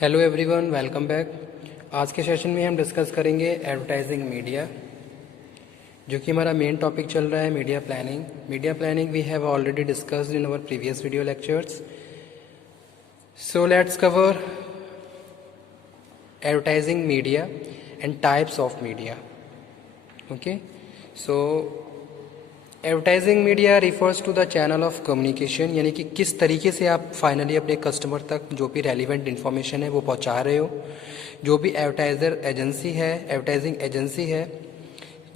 Hello everyone, welcome back. आज के session में हम डिस्कस करेंगे एडवर्टाइजिंग मीडिया, जो कि हमारा मेन टॉपिक चल रहा है media planning. Media planning we have already discussed in our previous video lectures. So let's cover advertising media and types of media. Okay, so advertising media refers to the channel of communication, यानी कि किस तरीके से आप finally अपने customer तक जो भी रेलिवेंट इन्फॉर्मेशन है वो पहुंचा रहे हो। जो भी एडवर्टाइजिंग एजेंसी है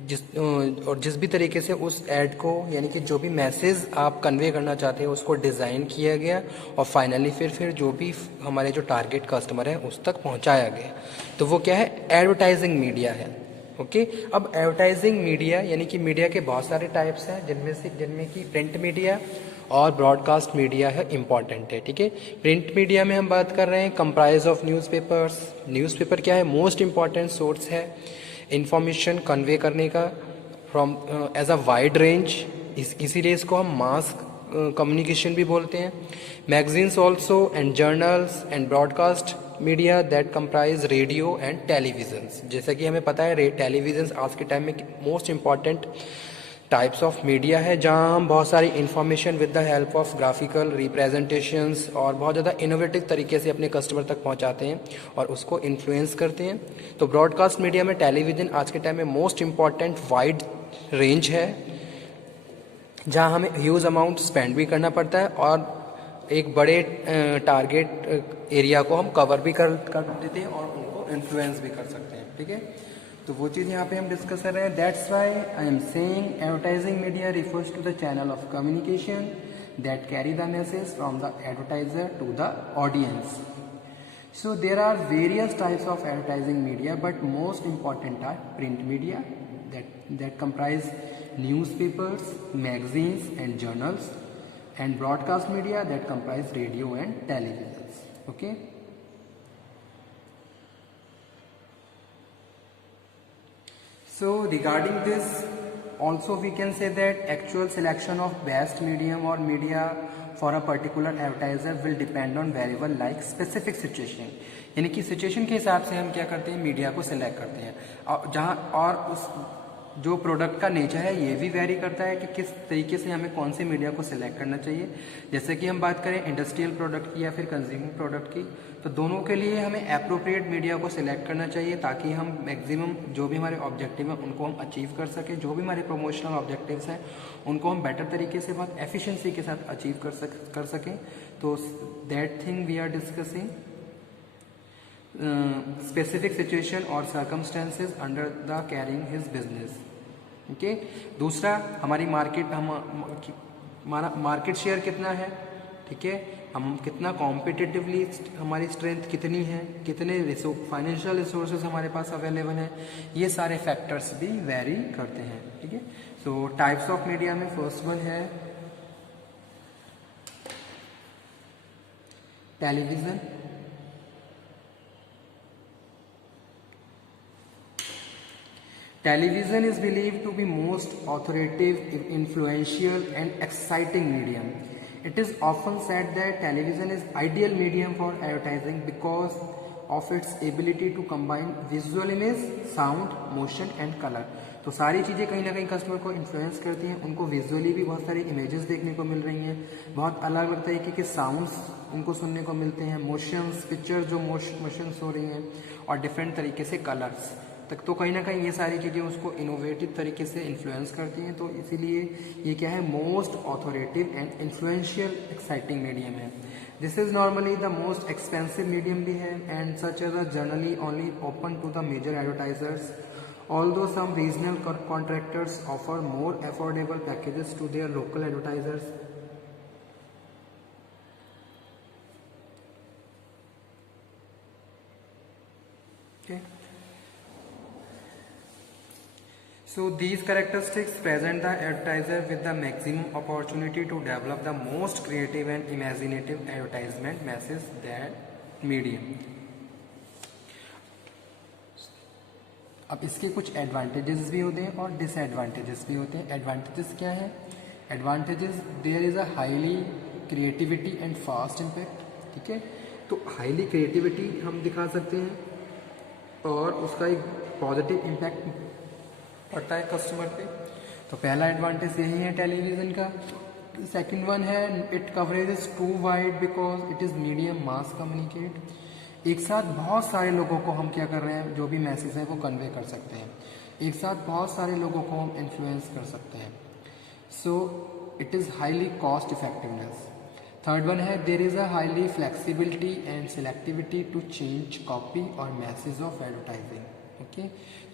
जिस भी तरीके से उस एड को, यानी कि जो भी मैसेज आप कन्वे करना चाहते हो उसको डिज़ाइन किया गया और फाइनली फिर जो भी हमारे जो टारगेट कस्टमर है उस तक पहुंचाया गया, तो वो क्या है, एडवर्टाइजिंग मीडिया है। ओके, अब एडवर्टाइजिंग मीडिया यानी कि मीडिया के बहुत सारे टाइप्स हैं, जिनमें कि प्रिंट मीडिया और ब्रॉडकास्ट मीडिया है, इम्पॉर्टेंट है। ठीक है, प्रिंट मीडिया में हम बात कर रहे हैं कंप्राइज ऑफ न्यूज़पेपर्स। न्यूज़पेपर क्या है, मोस्ट इम्पॉर्टेंट सोर्स है इंफॉर्मेशन कन्वे करने का from as a wide range, इसीलिए इसको हम मास कम्युनिकेशन भी बोलते हैं। Magazines also and journals and broadcast media that comprise radio and televisions. जैसा कि हमें पता है टेलीविजन्स आज के टाइम में most important types of media है, जहां हम बहुत सारी information with the help of graphical representations और बहुत ज़्यादा इनोवेटिव तरीके से अपने कस्टमर तक पहुंचाते हैं और उसको इन्फ्लुएंस करते हैं। तो ब्रॉडकास्ट मीडिया में टेलीविज़न आज के टाइम में मोस्ट इम्पॉर्टेंट वाइड रेंज है, जहां हमें ह्यूज अमाउंट स्पेंड भी करना पड़ता है और एक बड़े टारगेट एरिया को हम कवर भी कर देते हैं और उनको इन्फ्लुएंस भी कर सकते हैं। ठीक है, तो वो चीज़ यहाँ पे हम डिस्कस कर रहे हैं। That's why I am saying advertising media refers to the channel of communication that carry the message from the advertiser to the audience. So there are various types of advertising media, but most important are print media that comprise newspapers, magazines and journals, and broadcast media that comprise radio and televisions. Okay. So regarding this, also we can say that actual selection of best medium or media for a particular advertiser will depend on variable like specific situation, यानी कि situation के हिसाब से हम क्या करते हैं, media को सिलेक्ट करते हैं। और जहाँ और उस जो प्रोडक्ट का नेचर है ये भी वेरी करता है कि किस तरीके से हमें कौन से मीडिया को सिलेक्ट करना चाहिए। जैसे कि हम बात करें इंडस्ट्रियल प्रोडक्ट की या फिर कंज्यूमर प्रोडक्ट की, तो दोनों के लिए हमें अप्रोप्रिएट मीडिया को सिलेक्ट करना चाहिए ताकि हम मैक्सिमम जो भी हमारे ऑब्जेक्टिव हैं उनको हम अचीव कर सकें। जो भी हमारे प्रमोशनल ऑब्जेक्टिव्स हैं उनको हम बेटर तरीके से बहुत एफिशिएंसी के साथ अचीव कर सकें। तो that thing we are discussing specific situation और circumstances under the carrying his business. Okay, दूसरा हमारी हमारा मार्केट शेयर कितना है। ठीक है, हम कितना कॉम्पिटिटिवली, हमारी स्ट्रेंथ कितनी है, कितने फाइनेंशियल रिसोर्सेज हमारे पास अवेलेबल हैं, ये सारे फैक्टर्स भी वेरी करते हैं। ठीक है, सो टाइप्स ऑफ मीडिया में फर्स्ट वन है television. Television is believed to be most authoritative, influential and exciting medium. It is often said that television is ideal medium for advertising because of its ability to combine visual image, sound, motion and color. तो सारी चीज़ें कहीं ना कहीं customer को influence करती हैं। उनको विजुअली भी बहुत सारी इमेजेस देखने को मिल रही हैं, बहुत अलग अलग तरीके के साउंड्स उनको सुनने को मिलते हैं, मोशंस, पिक्चर जो मोशंस हो रही हैं और डिफरेंट तरीके से कलर्स तक। तो कहीं ना कहीं ये सारी चीज़ें उसको इनोवेटिव तरीके से इन्फ्लुएंस करती हैं। तो इसीलिए ये क्या है, most authoritative and influential exciting medium है। This is normally the most expensive medium भी है and such as a generally only open to the major advertisers, although some regional contractors offer more affordable packages to their local advertisers. Okay. So these characteristics present the advertiser with the maximum opportunity to develop the most creative and imaginative advertisement message that medium. अब इसके कुछ advantages भी होते हैं और disadvantages भी होते हैं। एडवांटेजेस क्या है? Advantages, there is a highly creativity and fast impact. ठीक है, तो हाईली क्रिएटिविटी हम दिखा सकते हैं और उसका एक पॉजिटिव इम्पैक्ट पड़ता है कस्टमर पे। तो पहला एडवांटेज यही है टेलीविज़न का। सेकंड वन है it coverage is too wide because it is medium mass communicate. एक साथ बहुत सारे लोगों को हम क्या कर रहे हैं, जो भी मैसेज है वो कन्वे कर सकते हैं, एक साथ बहुत सारे लोगों को हम इन्फ्लुएंस कर सकते हैं। So it is highly cost effectiveness. Third one है there is a highly flexibility and selectivity to change copy और मैसेज ऑफ एडवर्टाइजिंग। ओके,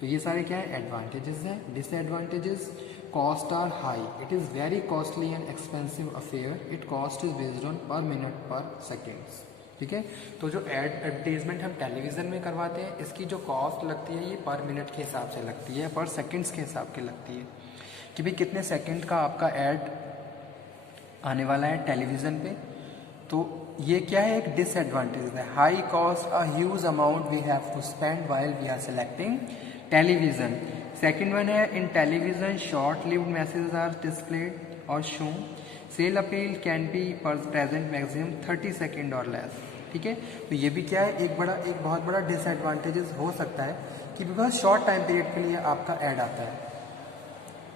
तो ये सारे क्या है एडवांटेजेस हैं। Disadvantages, cost are high, it is very costly and expensive affair, it cost is based on per minute per seconds. ठीक है, तो जो एडवर्टीजमेंट हम टेलीविज़न में करवाते हैं इसकी जो कॉस्ट लगती है ये पर मिनट के हिसाब से लगती है, पर सेकंड्स के हिसाब के लगती है कि भाई कितने सेकंड का आपका ऐड आने वाला है टेलीविज़न पे। तो ये क्या है, एक डिसएडवांटेज है। High cost, a huge amount we have to spend while we are selecting television. Second one है in television short lived messages are displayed और shown, sale appeal can be present maximum 30 second और less. ठीक है, तो ये भी क्या है, एक बहुत बड़ा डिसएडवांटेजेस हो सकता है कि बिकॉज शॉर्ट टाइम पीरियड के लिए आपका ऐड आता है।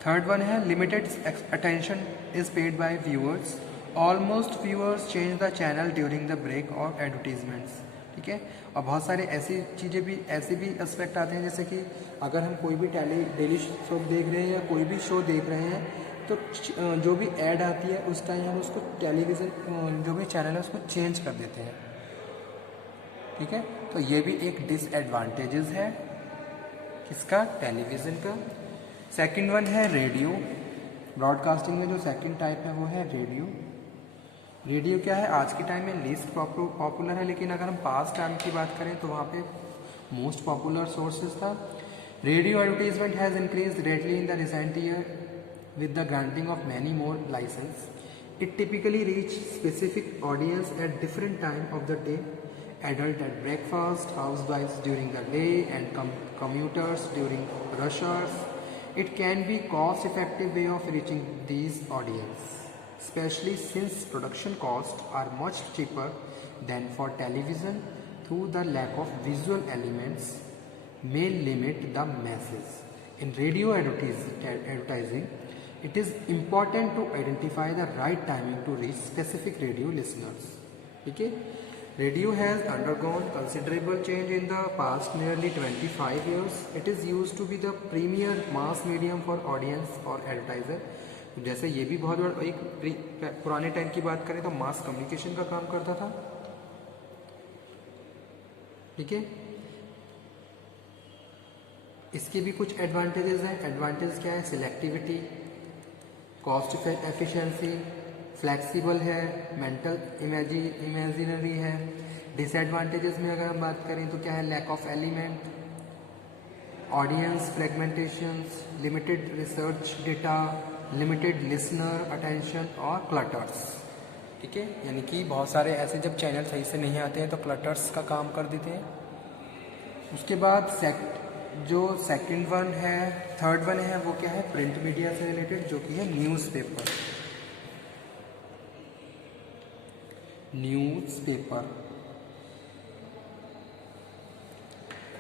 थर्ड वन है limited attention is paid by viewers, almost viewers change the channel during the break और एडवर्टीजमेंट्स। ठीक है, और बहुत सारे ऐसी चीज़ें भी, ऐसे भी एस्पेक्ट आते हैं जैसे कि अगर हम कोई भी डेली शो देख रहे हैं या कोई भी शो देख रहे हैं तो जो भी ऐड आती है उस टाइम हम उसको टेलीविज़न जो भी चैनल है उसको चेंज कर देते हैं। ठीक है, तो ये भी एक डिसएडवांटेजेस है किसका, टेलीविज़न का। सेकंड वन है रेडियो। ब्रॉडकास्टिंग में जो सेकंड टाइप है वो है रेडियो। रेडियो क्या है, आज के टाइम में लीस्ट पॉपुलर है, लेकिन अगर हम पास्ट टाइम की बात करें तो वहाँ पे मोस्ट पॉपुलर सोर्सेज था। Radio advertisement has increase greatly in the recent year with the granting of many more license. It typically reach specific audience at different time of the day, adult at breakfast, housewives during the day, and commuters during rush hours. It can be cost effective way of reaching these audience, especially since production costs are much cheaper than for television, through the lack of visual elements may limit the masses. In radio advertising, it is important to identify the right timing to reach specific radio listeners. Okay, radio has undergone considerable change in the past nearly 25 years. It is used to be the premier mass medium for audience or advertiser. जैसे ये भी बहुत बड़ा एक पुराने time की बात करें तो मास कम्युनिकेशन का काम करता था। ठीक है, इसके भी कुछ एडवांटेजेस हैं। एडवांटेज क्या है, सिलेक्टिविटी, कॉस्ट एफिशिएंसी, फ्लेक्सिबल है, मेंटल इमेजिनरी है। डिसएडवांटेजेस में अगर हम बात करें तो क्या है, lack of element, audience fragmentations, limited research data, limited listener attention और क्लटर्स। ठीक है, यानी कि बहुत सारे ऐसे जब चैनल सही से नहीं आते हैं तो क्लटर्स का काम कर देते हैं। उसके बाद जो सेकंड वन है, थर्ड वन है वो क्या है, प्रिंट मीडिया से रिलेटेड, जो कि है newspaper.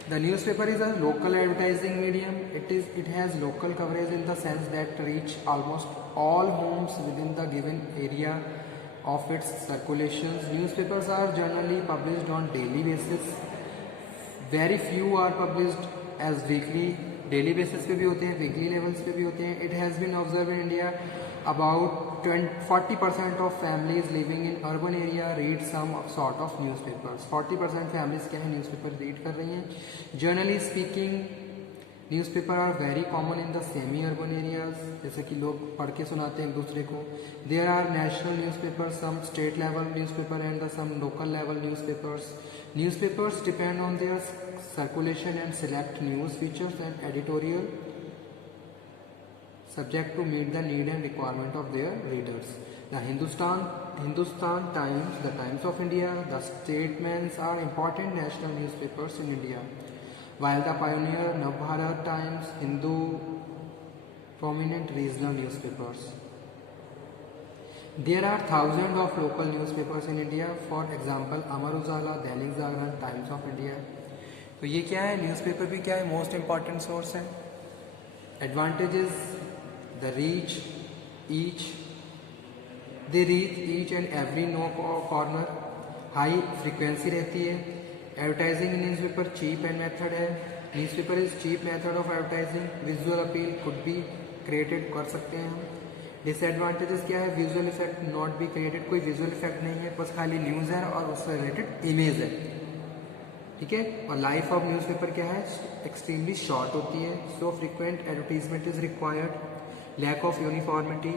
The newspaper is a local advertising medium. It has local coverage in the sense that reach almost all homes within the given area of its circulations. Newspapers are generally published on daily basis. Very few are published as weekly. Daily basis पे भी होते हैं, weekly levels पे भी होते हैं। It has been observe in India about 40% of families living in urban area read some sort of newspapers. 40% families क्या है, न्यूज़पेपर रीड कर रही हैं। Generally speaking newspaper are very common in the semi urban areas, जैसे कि लोग पढ़ के सुनाते हैं एक दूसरे को। There are national newspaper, some state level newspaper and some local level newspapers. Newspapers depend on their circulation and select news features and editorial subject to meet the need and requirement of their readers. The Hindustan Times, the Times of India, the Statesman are important national newspapers in India, while the Pioneer, Navbharat Times, Hindu prominent regional newspapers. There are thousand of local newspapers in India, for example Amar Ujala, Dainik Jagran, times of India. तो ये क्या है, newspaper भी क्या है, most important source है। Advantages, the reach each they reach each and every no corner, high frequency रहती है। Advertising in newspaper cheap and method है, newspaper is cheap method of advertising, visual appeal could be created कर सकते हैं हम। Disadvantages क्या है, visual effect not be created, कोई विजुअल इफेक्ट नहीं है, बस खाली न्यूज़ है और उससे रिलेटेड इमेज है, ठीक है। और लाइफ ऑफ न्यूज़पेपर क्या है, एक्सट्रीमली शॉर्ट होती है, so frequent advertisement is required, lack of uniformity.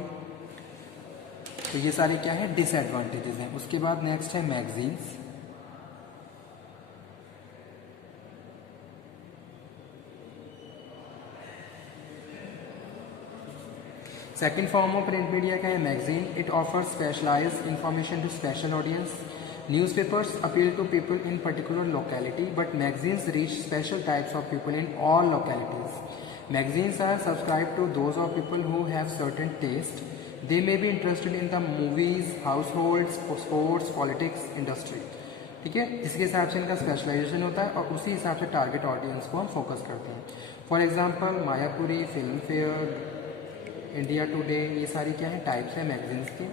तो ये सारे क्या है, डिसएडवांटेजेस हैं। उसके बाद नेक्स्ट है magazines. Second form of print media क्या है, magazine. It offers specialised information to special audience. Newspapers appeal to people in particular locality, but magazines reach special types of people in all localities. Magazines are subscribe to those of people who have certain taste, they may be interested in the movies, households, sports, politics, industry, ठीक है। इसके हिसाब से इनका specialisation होता है और उसी हिसाब से टारगेट ऑडियंस को हम फोकस करते हैं। For example Mayapuri, film fair, India today, ये सारी क्या है, टाइप्स हैं मैगजीन्स के।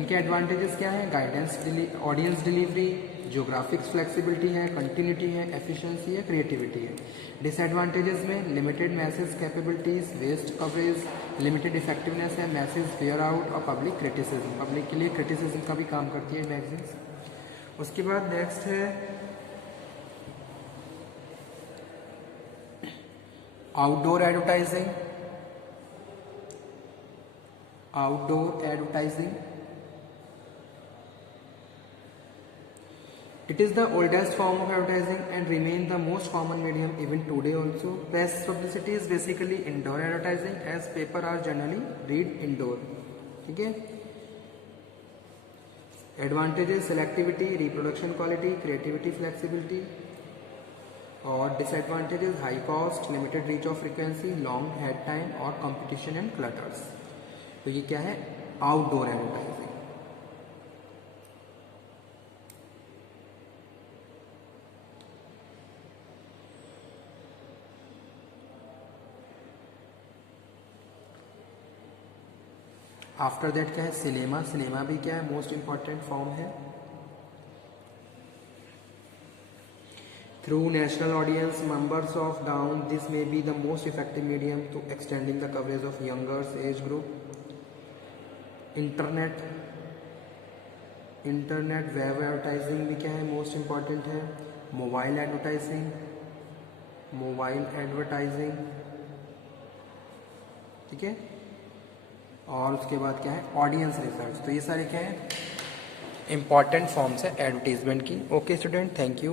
इनके एडवांटेजेस क्या है, guidance, audience delivery, geographics flexibility है, कंटिन्यूटी है, एफिशिएंसी है, क्रिएटिविटी है। डिसएडवांटेजेस में limited message capabilities, waste coverage, limited effectiveness है, मैसेज फेयर आउट और पब्लिक क्रिटिसिज्म, पब्लिक के लिए क्रिटिसिज्म का भी काम करती है मैगजीन्स। उसके बाद नेक्स्ट है outdoor advertising. Outdoor advertising, it is the oldest form of advertising and remain the most common medium even today also. Press publicity is basically indoor advertising as paper are generally read indoor, ठीक है। Advantages, selectivity, reproduction quality, creativity, flexibility. और disadvantages, high cost, limited reach of frequency, long head time और competition and clutters. तो ये क्या है, outdoor advertising. After that क्या है, सिनेमा। सिनेमा भी क्या है, मोस्ट इंपॉर्टेंट फॉर्म है। Through national audience members of down, this may be the most effective medium to extending the coverage of youngers age group. Internet, web advertising भी क्या है, most important है। Mobile advertising, ठीक है। और उसके बाद क्या है, ऑडियंस रिसर्च। तो ये सारे क्या है, इंपॉर्टेंट फॉर्म्स है एडवर्टीजमेंट की। Okay student, thank you.